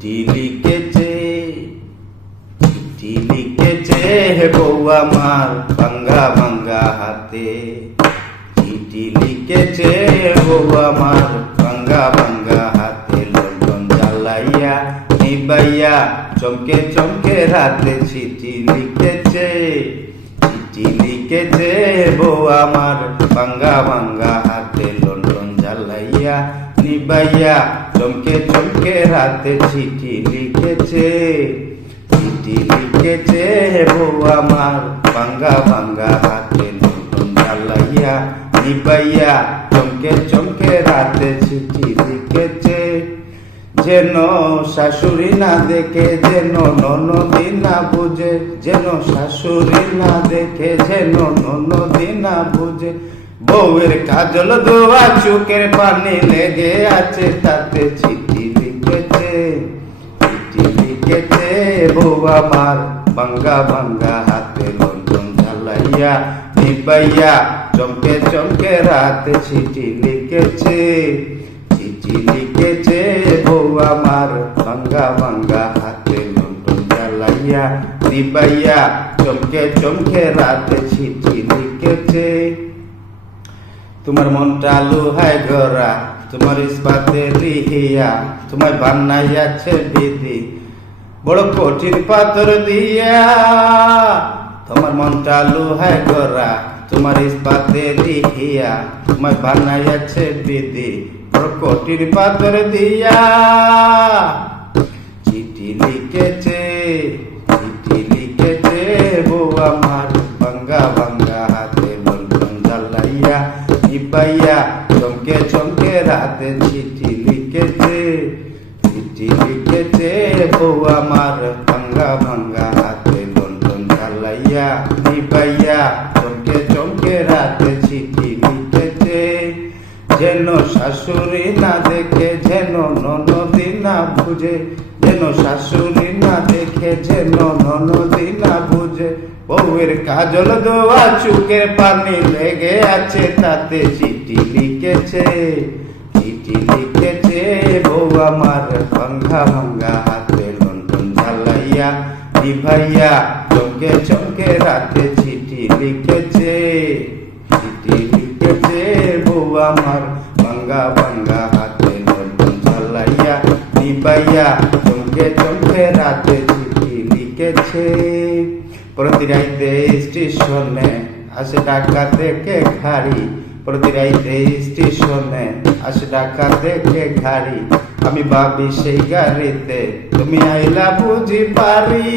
চিঠি লিখেছে চিঠি লিখেছে হে বউ আমার ভাঙ্গা ভাঙ্গা হাতে। চিঠি লিখেছে বউ আমার ভাঙ্গা ভাঙ্গা হাতে লন্ডন জ্বালাইয়া, নিবাইয়া, চমকে চমকে রাতে চিঠি লিখেছে চিঠি লিখেছে বউ আমার ভাঙ্গা ভাঙ্গা নিবাইয়া চমকে চমকে রাতে চিঠি লিখেছে। চিঠি লিখেছে বউ আমার, ভাঙ্গা ভাঙ্গা হাতে লন্ডন জ্বালাইয়া নিবাইয়া চমকে চমকে রাতে চিঠি লিখেছে। যেন শাশুড়ি না দেখে, যেন ননদি না বুঝে, যেন শাশুড়ি না দেখে, যেন ননদি না বুঝে বউয়ের কাজল দোয়া চোখের পানি লেগে আছে, তাতে চিঠি লিখেছে চিঠি লিখেছে, বউ আমার বাঙ্গা ভাঙ্গা হাতে লন্ডন ঝালাইয়া নিবাইয়া চমকে চমকে রাতে চিঠি লিখেছে চিঠি লিখেছে, বউ আমার ভাঙ্গা ভাঙ্গা হাতে লন্ডন জ্বালাইয়া নিবাইয়া চমকে চমকে রাতে চিঠি লিখেছে। তোমার মনটা লোহায় গড়া তোমার ইস্পাতে লিহিয়া তোমার বান্নাইয়াছে বিধি। বড় কঠিন পাথর দিয়া তোমার মনটা লোহায় গড়া তোমার ইস্পাতে লিহিয়া তোমার বান্নাইয়াছে বিধি। বড় কঠিন পাথর দিয়া চিঠি লিখেছে চমকে চমকে রাতে চিঠি লিখেছে চিঠি লিখেছে, বউ আমার ভাঙ্গা ভাঙ্গা হাতে লন্ডন জ্বালাইয়া নিপাইয়া চমকে চমকে রাতে চিঠি লিখেছে, যেন শাশুড়ি না দেখে, যেন ননদি না বুঝে, যেন শাশুড়ি না দেখে, যেন ননদি না বুঝে। বউয়ের কাজল দোয়া চুকের পানি লেগে আছে, তাতে চিঠি লিখেছে চিঠি লিখেছে, বউ আমার ভাঙ্গা ভাঙ্গা হাতে লন্ডন জ্বালাইয়া, নিভাইয়া চমকে চমকে রাতে চিঠি লিখেছে চিঠি লিখেছে, বউ আমার ভাঙ্গা ভাঙ্গা হাতে লন্ডন জ্বালাইয়া নিবাইয়া চমকে চমকে রাতে চিঠি লিখেছে। প্রতি রাইতে স্টেশনে আসে টাকা দেখে ঘাড়ি। প্রতি রাইতে স্টেশনে আসে টাকা দেখে ঘাড়ি। আমি ভাবি সেই গাড়িতে তুমি আইলা বুঝি পারি।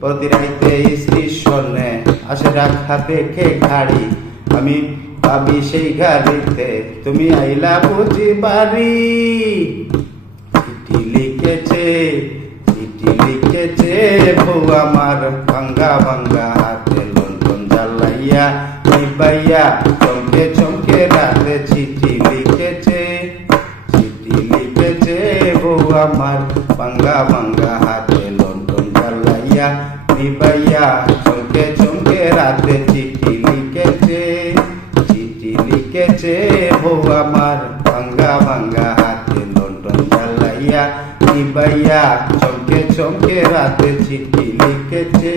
প্রতি রাইতে স্টেশনে আসে টাকা দেখে ঘাড়ি। আমি ভাবি সেই গাড়িতে তুমি আইলা বুঝি পারি। চিঠি লিখেছে চিঠি লিখেছে বউ আমার, ভাঙ্গা ভাঙ্গা হাতে লন্ডন জ্বালাইয়া নিবাইয়া চমকে চমকে রাতে চিঠি লিখেছে চিঠি লিখেছে বউ আমার, ভাঙ্গা ভাঙ্গা হাতে লন্ডন জ্বালাইয়া নিবাইয়া চমকে চমকে রাতে চিঠি লিখেছে চিঠি লিখেছে বউ আমার। নিবাইয়া চমকে চমকে রাতে চিঠি লিখেছে।